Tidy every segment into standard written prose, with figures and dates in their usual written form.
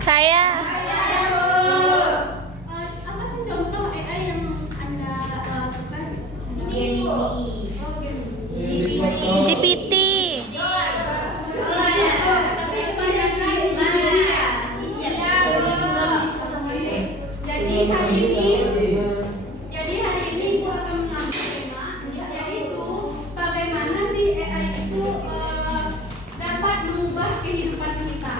Saya. Apa sih contoh AI yang Anda lakukan? GPT. Jadi hari ini Ibu akan mengambil tema yaitu bagaimana sih AI itu dapat mengubah kehidupan kita.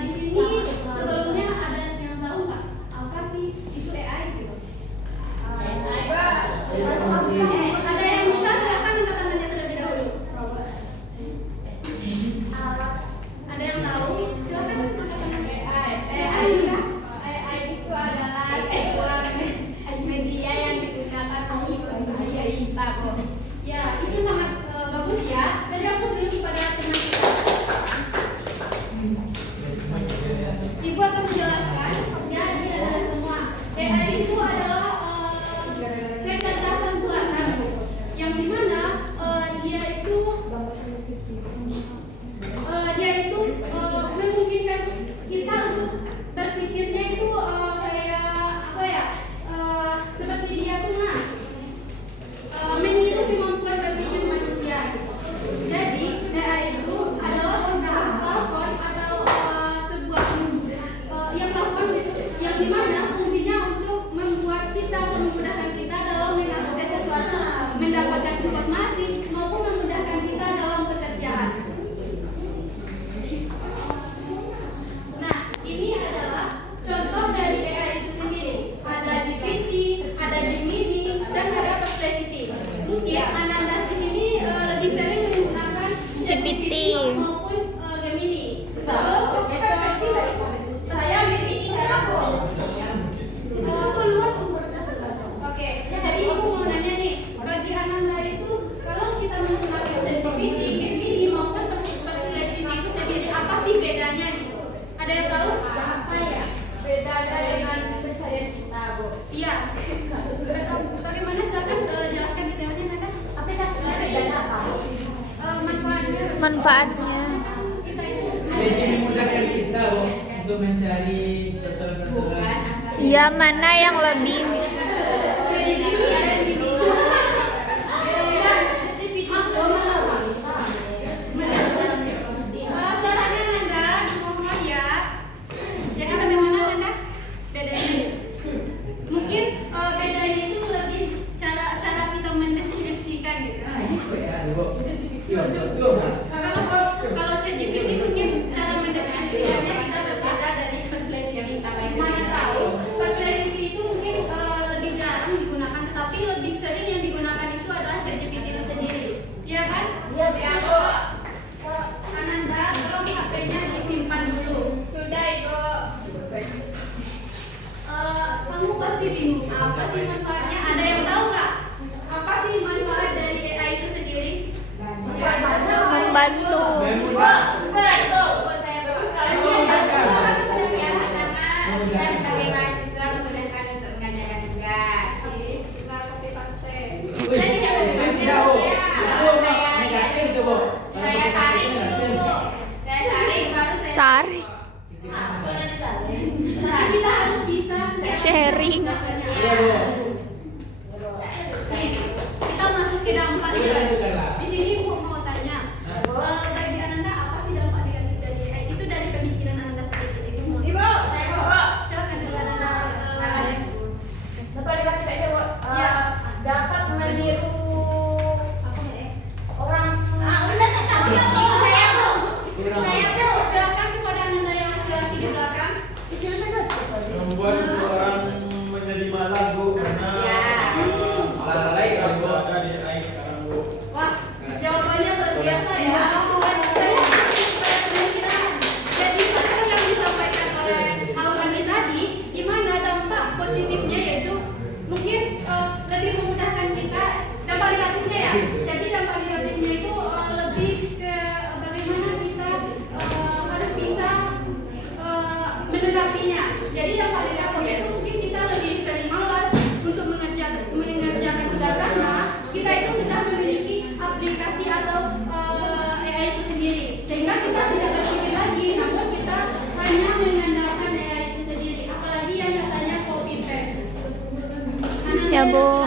Di sini sebelumnya ada yang tahu nggak apa sih itu AI gitu? Ada yang bisa silakan angkat tangannya terlebih dahulu. Ada yang tahu? Silakan angkat tangannya. AI juga. AI itu adalah sebuah media yang digunakan untuk dunia kita kok. Ya, itu sangat bagus ya. Jadi aku beri kepada teman kita. Ibu akan menjelaskan. Jadi adalah semua AI itu adalah kecerdasan buatan yang dimana dia itu memungkinkan kita untuk berpikirnya itu kayak apa ya, seperti dia tuh meniru kemampuan berpikir manusia gitu. Jadi AI itu adalah sebuah platform atau sebuah platform gitu yang dimana fungsinya untuk membuat kita atau memudahkan kita dalam mengakses sesuatu, mendapatkan informasi maupun memudahkan kita dalam pekerjaan. Nah, ini adalah contoh dari AI itu sendiri. Ada GPT, ada Gemini, dan ada Perplexity. Mungkin Ananda di sini lebih sering menggunakan GPT maupun Gemini. Saya Gemini, saya keluar sumber dasar. Oke, jadi aku mau nanya nih, bagi Ananda itu kalau kita menggunakan GPT, Gemini maupun Perplexity itu sendiri, apa sih bedanya gitu? Ada yang tahu? Apa ya? Bedanya dengan pencarian kita, Bu. Iya. Bagaimana silakan jelaskan detailnya Nanda? Aplikasinya bedanya apa? Manfaatnya. manfaatnya. Kita itu Jadi memudahkan kita untuk mencari persoalan-persoalan. Ya, mana yang lebih suaranya Nanda dimohon ya. Jadi bagaimana Nanda? Bedanya? Mungkin bedanya itu lebih cara kita mendeskripsikan gitu. Kalau ChatGPT mungkin cara mendeskripsikannya kita berbeda dari Perplexity. Mana tahu Perplexity itu mungkin lebih jarang digunakan, tetapi lebih sering yang digunakan itu adalah ChatGPT itu sendiri. Iya kan? Iya, Bu. Ananda, tolong HP-nya disimpan dulu. Sudah, Ibu. Kamu pasti bingung apa sih manfaatnya? Ada yang tahu nggak? Apa sih manfaat dari AI itu sendiri? membantu. Dan sebagai mahasiswa memudahkan untuk mengerjakan tugas. Saya saring dulu, Bu. Saya saring baru saya. Sari Kita harus bisa sharing. rasanya. Iya, Bu. Nih, kita masuk ke dampak Iya, ya. bukan lah. Di sini Ibu mau tanya, bagi Ananda apa sih dampak negatif dari AI? Itu dari pemikiran Ananda sendiri. Ibu mau. Saya kok. Silakan dengan Ananda. Dapat negatif itu Ya. dapat meniru Apa ya? orang. Udah saya tahu. Ibu saya Bu. Kurang. Saya Bu. Silakan kepada Ananda yang laki-laki di belakang. Membuat seorang menjadi malas Bu karena Malah lain, yang Bu. ada di AI sekarang Bu. Wah, jawabannya luar biasa ya. Saya setuju pada pemikiran. Jadi betul yang disampaikan oleh Alwani tadi, di mana dampak positifnya yaitu mungkin lebih memudahkan kita. Dampak negatifnya ya. Jadi dampak negatifnya itu lebih ke bagaimana kita harus bisa menanggapinya. Jadi dampak negatifnya itu mungkin kita lebih sering malas untuk mengerjakan tugas karena kita itu sudah memiliki aplikasi atau AI itu sendiri, sehingga kita tidak berpikir lagi, namun kita hanya mengandalkan AI itu sendiri. Apalagi yang katanya copy paste. Ya, Bu.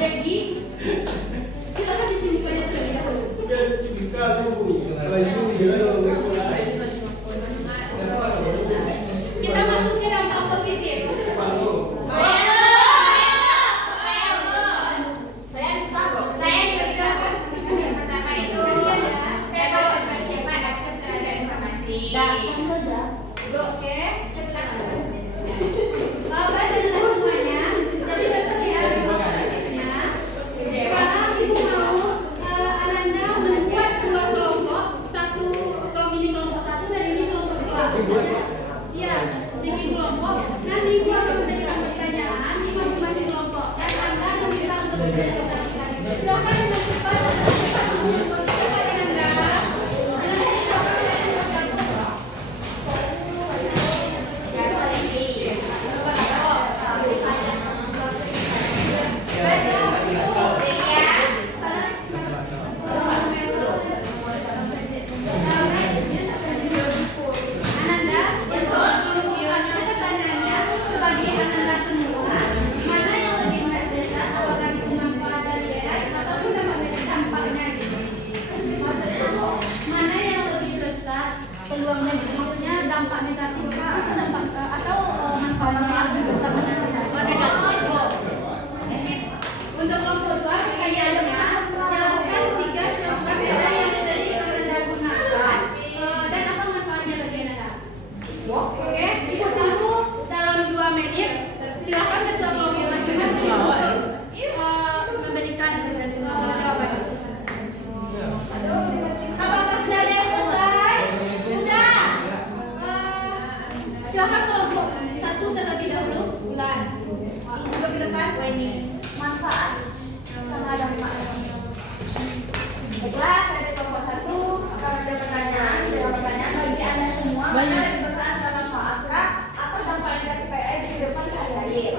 Bagi, silakan diciptakannya terlebih dahulu. Kan cinta Bu. Kalau itu mulai. Kita masuk ke dampak positif. Halo. Saya bisa kok. Saya bisa kok. Yang pertama itu saya tahu cepat akses terhadap informasi. Oke. Baik teman-teman semuanya. Jadi betul ya dampak positifnya. Sekarang Ibu mau Ananda membuat dua kelompok, satu kelompok ini kelompok satu dan ini kelompok dua. Iya, bikin kelompok. Nanti Ibu akan memberikan pertanyaan di masing-masing kelompok dan Anda diminta untuk berpresentasikan. Silakan dengan cepat. Silakan Ananda. Ananda, pertanyaannya bagi Ananda semua, mana yang lebih besar, apakah itu manfaat dari AI ataupun dampaknya gitu? Mana yang lebih besar peluangnya gitu? Maksudnya dampak negatif atau dampak atau manfaatnya yang lebih besar dengan untuk kelompok dua, pertanyaannya jelaskan 3 contoh cara yang dari Ananda gunakan dan apa manfaatnya bagi Ananda. Oke, Ibu tunggu dalam 2 menit. Silakan ketua kelompok masing-masing untuk memberikan jawaban. Apakah sudah ada yang selesai? Sudah. Silakan kelompok 1 terlebih dahulu. Bulan. Untuk ke depan. Ini manfaat sama dampak. Baiklah, saya di kelompok 1 akan ada pertanyaan. Dalam pertanyaan bagi Anda semua, mana yang besar dan manfaatkah atau dampak negatif AI di kehidupan sehari-hari?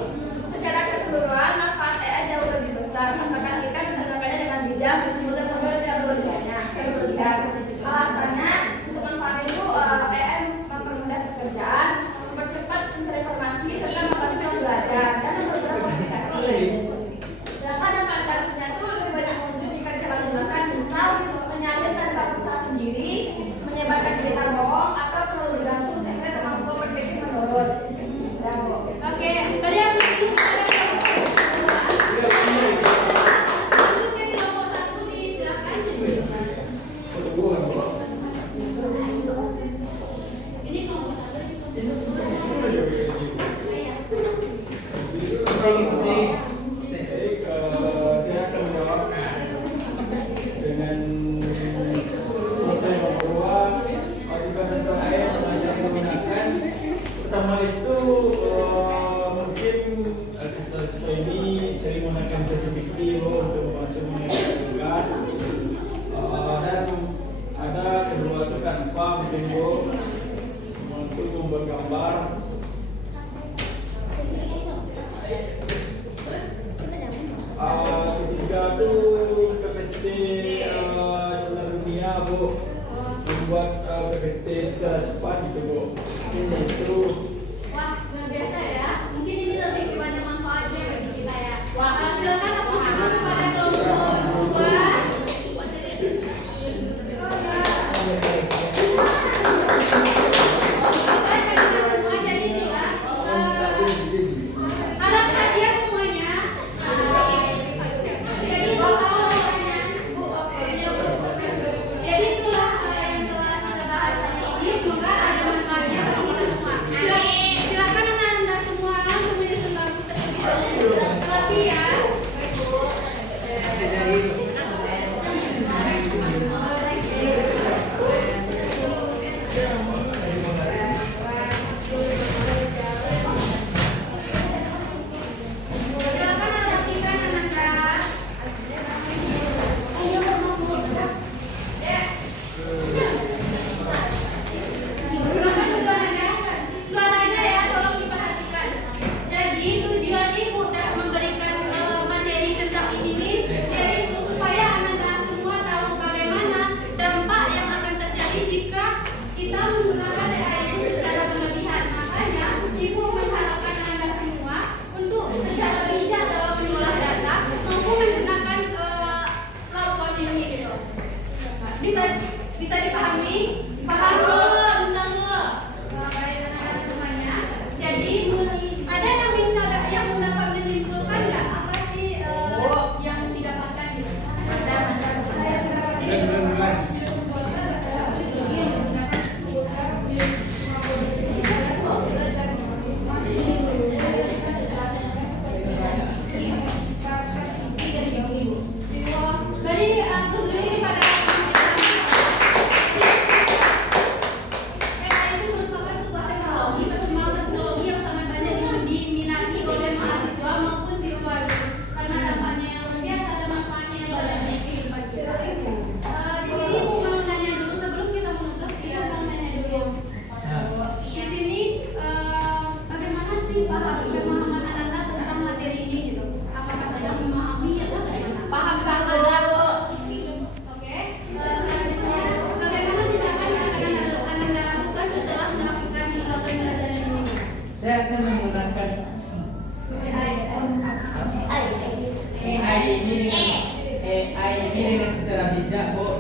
Secara keseluruhan, manfaat AI jauh lebih besar. Misalkan kita menggunakannya dengan bijak, mudah-mudahan tidak berlebihan. Alasannya, untuk manfaat itu AI mempermudah pekerjaan, mempercepat mencari informasi, serta membantu belajar dan mempermudah komunikasi. Sedangkan dampak negatifnya itu lebih banyak muncul jika disalahgunakan, misal menyalin tanpa usaha sendiri, menyebarkan berita bohong, atau terlalu bergantung sehingga kemampuan berpikir menurun. Oke, kalian masuk ke kelompok 1 silakan. Ini kelompok 1. Baik, saya akan menjawab dengan contoh yang kedua. Akibat contoh AI yang banyak digunakan. Pertama itu mungkin siswa-siswa ini sering menggunakan ChatGPT untuk membantu mengerjakan tugas. Dan ada kedua itu Canva mungkin untuk membuat gambar. Ketiga itu PPT seluruh dunia Bu, membuat PPT secara cepat gitu Bu. Ini itu Wah, luar biasa ya. Mungkin ini lebih bisa jadi. Silakan adaptikan anak-anak. Suaranya ya, tolong diperhatikan. Jadi tujuan ibu memberikan materi tentang ini yaitu supaya anak-anak semua tahu bagaimana dampak yang akan terjadi jika kita menggunakan AI itu secara berlebihan. Makanya ibu mengharapkan anak-anak semua untuk secara bijak dalam mengolah data mampu menggunakan platform ini gitu. Bisa dipahami? Paham belum? Baik anak-anak semuanya. Jadi ada yang dapat menyimpulkan nggak apa sih yang didapatkan gitu? Jadi aku sendiri pada AI itu merupakan sebuah teknologi, perkembangan teknologi yang sangat banyak diminati oleh mahasiswa maupun siswa gitu. Karena dampaknya yang luar biasa dan manfaatnya yang banyak di kehidupan kita. Di sini aku mau nanya dulu sebelum kita menutup, kita mau nanya dulu. Di sini bagaimana sih pemahaman anak-anak tentang materi ini gitu? Apakah sudah memahami atau bagaimana? Paham sangat. Oke, selanjutnya bagaimana tindakan yang akan Anda lakukan setelah melakukan pembelajaran ini? Saya akan menggunakan AI ini dengan secara bijak, Bu.